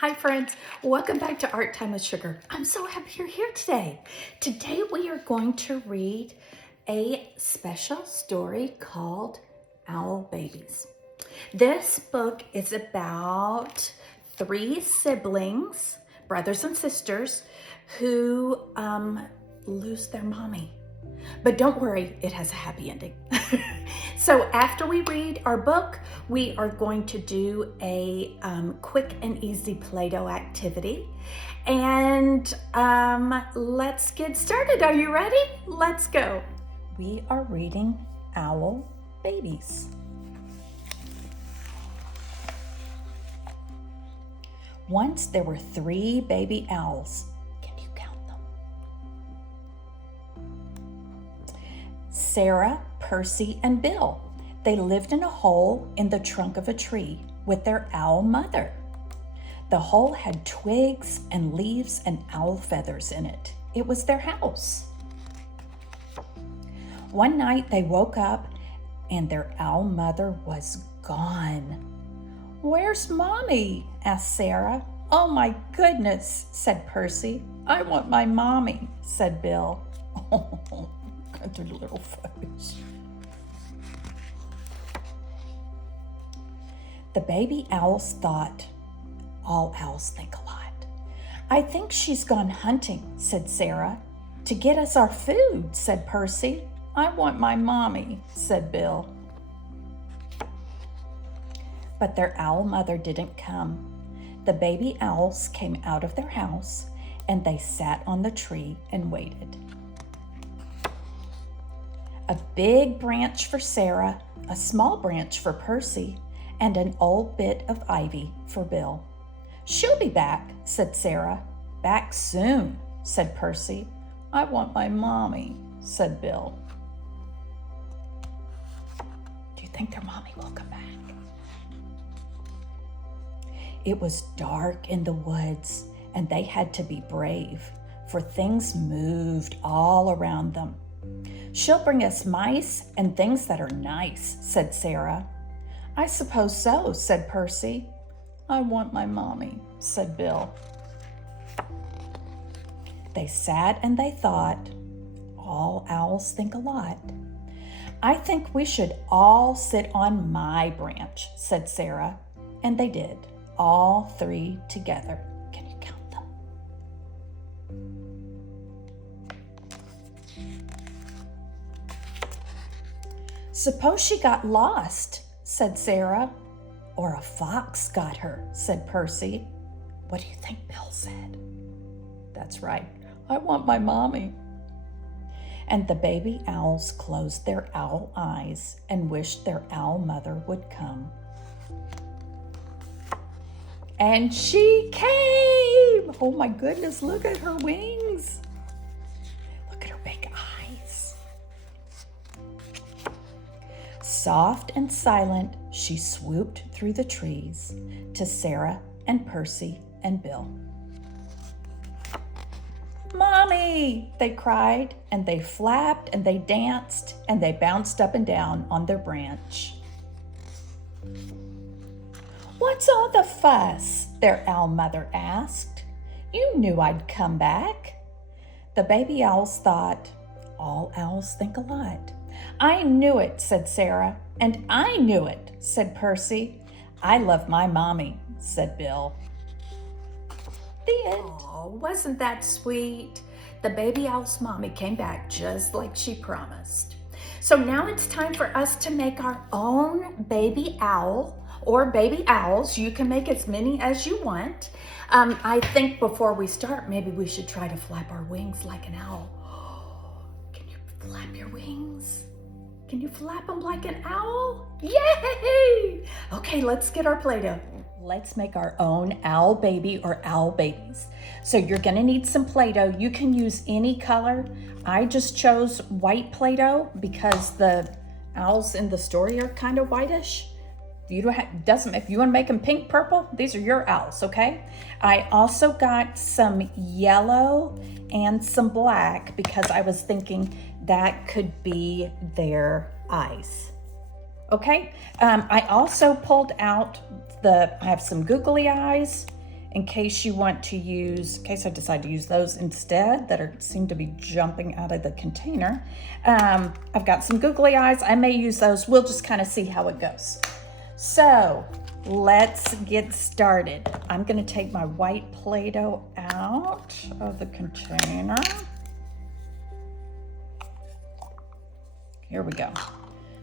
Hi friends, welcome back to Art Time with Sugar. I'm so happy you're here today. Today we are going to read a special story called Owl Babies. This book is about three siblings, brothers and sisters, who lose their mommy. But don't worry, it has a happy ending. So after we read our book, we are going to do a quick and easy Play-Doh activity. And let's get started. Are you ready? Let's go. We are reading Owl Babies. Once there were 3 baby owls. Can you count them? Sarah, Percy, and Bill. They lived in a hole in the trunk of a tree with their owl mother. The hole had twigs and leaves and owl feathers in it. It was their house. One night they woke up and their owl mother was gone. "Where's Mommy?" asked Sarah. "Oh my goodness," said Percy. "I want my mommy," said Bill. Oh, their little face. The baby owls thought, all owls think a lot. "I think she's gone hunting," said Sarah. "To get us our food," said Percy. "I want my mommy," said Bill. But their owl mother didn't come. The baby owls came out of their house and they sat on the tree and waited. A big branch for Sarah, a small branch for Percy, and an old bit of ivy for Bill. "She'll be back," said Sarah. "Back soon," said Percy. "I want my mommy," said Bill. Do you think their mommy will come back? It was dark in the woods, and they had to be brave, for things moved all around them. "She'll bring us mice and things that are nice," said Sarah. "I suppose so," said Percy. "I want my mommy," said Bill. They sat and they thought, all owls think a lot. "I think we should all sit on my branch," said Sarah. And they did, all 3 together. Can you count them? "Suppose she got lost," said Sarah. "Or a fox got her," said Percy. What do you think Bill said? That's right. "I want my mommy." And the baby owls closed their owl eyes and wished their owl mother would come. And she came! Oh my goodness, look at her wings. Look at her big eyes. Soft and silent, she swooped through the trees to Sarah and Percy and Bill. "Mommy!" they cried, and they flapped and they danced and they bounced up and down on their branch. "What's all the fuss?" their owl mother asked. "You knew I'd come back." The baby owls thought, all owls think a lot. "I knew it," said Sarah. "And I knew it," said Percy. "I love my mommy," said Bill. The end. Oh, wasn't that sweet? The baby owl's mommy came back just like she promised. So now it's time for us to make our own baby owl or baby owls. You can make as many as you want. I think before we start, maybe we should try to flap our wings like an owl. Can you flap your wings? Can you flap them like an owl? Yay! Okay, let's get our Play-Doh. Let's make our own owl baby or owl babies. So you're gonna need some Play-Doh. You can use any color. I just chose white Play-Doh because the owls in the story are kind of whitish. If you want to make them pink, purple, these are your owls, okay? I also got some yellow and some black because I was thinking that could be their eyes. Okay, I also pulled out I have some googly eyes in case you want to use, in case I decide to use those instead that seem to be jumping out of the container. I've got some googly eyes. I may use those. We'll just kind of see how it goes. So let's get started. I'm gonna take my white Play-Doh out of the container. Here we go.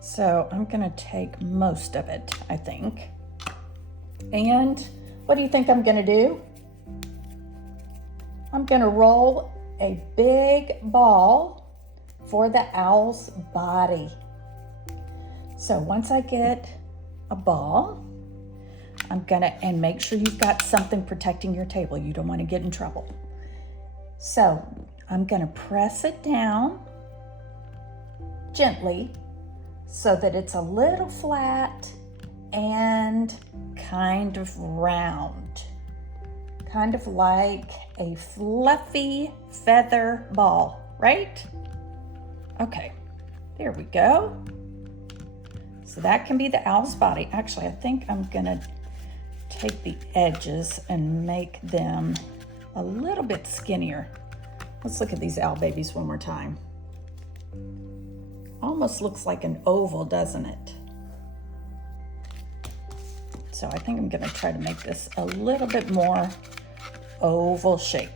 So I'm gonna take most of it, I think. And what do you think I'm gonna do? I'm gonna roll a big ball for the owl's body. So once I get a ball, and make sure you've got something protecting your table. You don't wanna get in trouble. So I'm gonna press it down gently so that it's a little flat and kind of round, kind of like a fluffy feather ball, right? Okay, there we go. So that can be the owl's body. Actually, I think I'm gonna take the edges and make them a little bit skinnier. Let's look at these owl babies one more time. Almost looks like an oval, doesn't it? So I think I'm gonna try to make this a little bit more oval shape.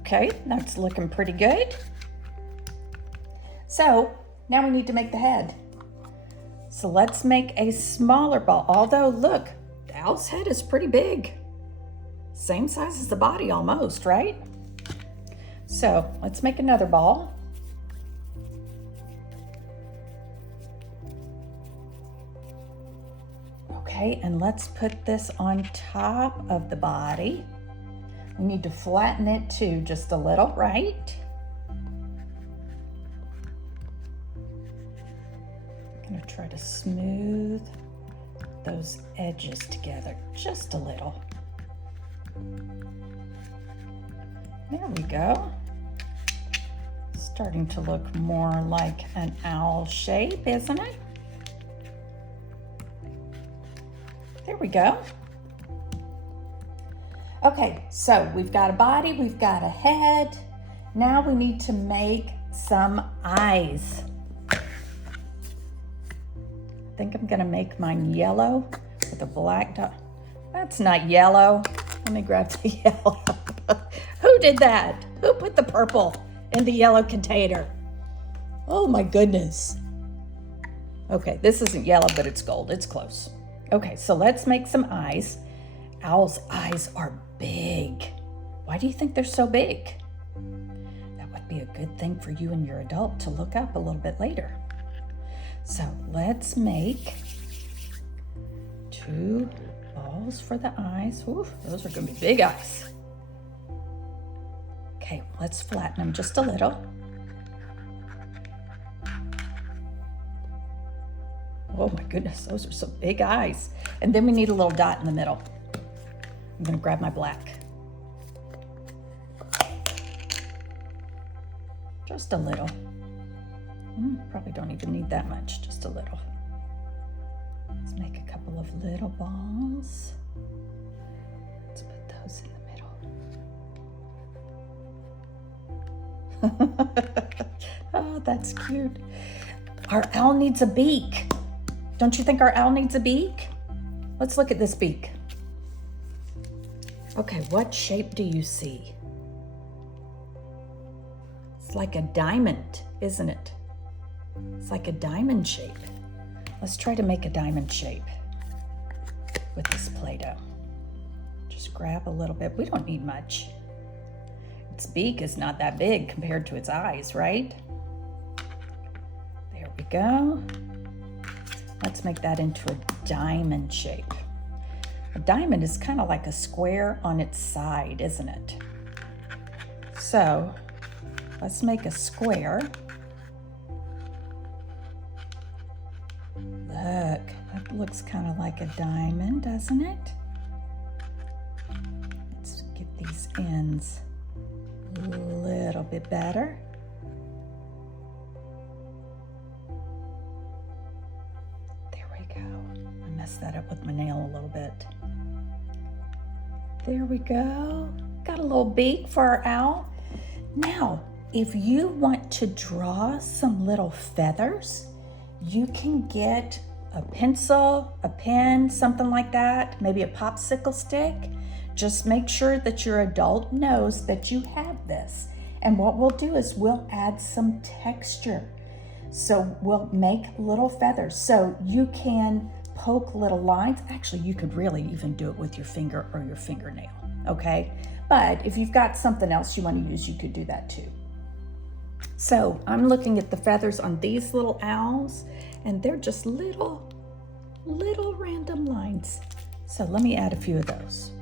Okay, that's looking pretty good. So now we need to make the head. So let's make a smaller ball. Although look, the owl's head is pretty big. Same size as the body almost, right? So let's make another ball. Okay, and let's put this on top of the body. We need to flatten it too, just a little, right? I'm gonna try to smooth those edges together just a little. There we go. Starting to look more like an owl shape, isn't it? There we go. Okay, so we've got a body, we've got a head. Now we need to make some eyes. I think I'm gonna make mine yellow with a black dot. That's not yellow. Let me grab the yellow. Who did that? Who put the purple in the yellow container? Oh my goodness. Okay, this isn't yellow, but it's gold. It's close. Okay, so let's make some eyes. Owl's eyes are big. Why do you think they're so big? That would be a good thing for you and your adult to look up a little bit later. So let's make 2 balls for the eyes. Ooh, those are gonna be big eyes. Okay, let's flatten them just a little. Oh my goodness, those are some big eyes. And then we need a little dot in the middle. I'm gonna grab my black. Just a little. Probably don't even need that much, just a little. Let's make a couple of little balls. Let's put those in the middle. Oh, that's cute. Our owl needs a beak. Don't you think our owl needs a beak? Let's look at this beak. Okay, what shape do you see? It's like a diamond, isn't it? It's like a diamond shape. Let's try to make a diamond shape with this Play-Doh. Just grab a little bit. We don't need much. Its beak is not that big compared to its eyes, right? There we go. Let's make that into a diamond shape. A diamond is kind of like a square on its side, isn't it? So let's make a square. Look, that looks kind of like a diamond, doesn't it? Let's get these ends a little bit better. There we go. messed that up with my nail a little bit. There we go. Got a little beak for our owl. Now, if you want to draw some little feathers, you can get a pencil, a pen, something like that, maybe a popsicle stick. Just make sure that your adult knows that you have this. And what we'll do is we'll add some texture. So we'll make little feathers. So you can poke little lines. Actually, you could really even do it with your finger or your fingernail, okay? But if you've got something else you want to use, you could do that too. So I'm looking at the feathers on these little owls, and they're just little random lines. So let me add a few of those.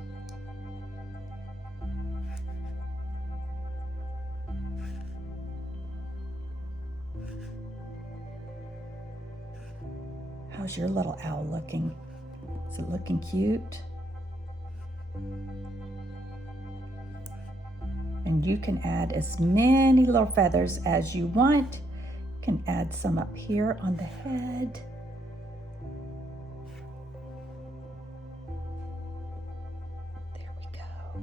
How's your little owl looking? Is it looking cute? And you can add as many little feathers as you want. You can add some up here on the head. There we go.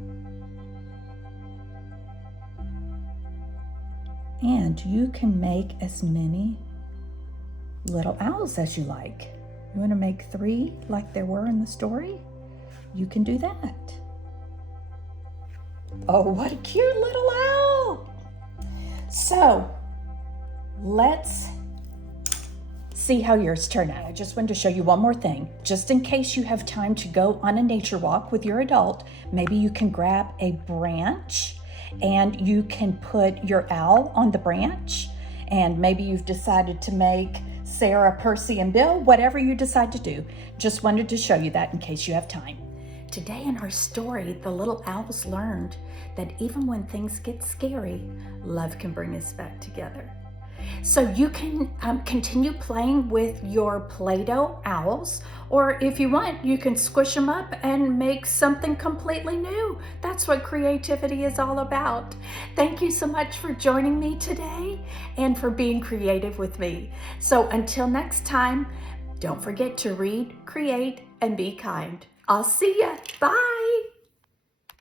And you can make as many little owls as you like. You want to make 3 like there were in the story? You can do that. Oh, what a cute little owl. So let's see how yours turn out. I just wanted to show you one more thing. Just in case you have time to go on a nature walk with your adult, maybe you can grab a branch and you can put your owl on the branch. And maybe you've decided to make Sarah, Percy, and Bill, whatever you decide to do. Just wanted to show you that in case you have time. Today in our story, the little owls learned that even when things get scary, love can bring us back together. So you can continue playing with your Play-Doh owls, or if you want, you can squish them up and make something completely new. That's what creativity is all about. Thank you so much for joining me today and for being creative with me. So until next time, don't forget to read, create, and be kind. I'll see ya. Bye.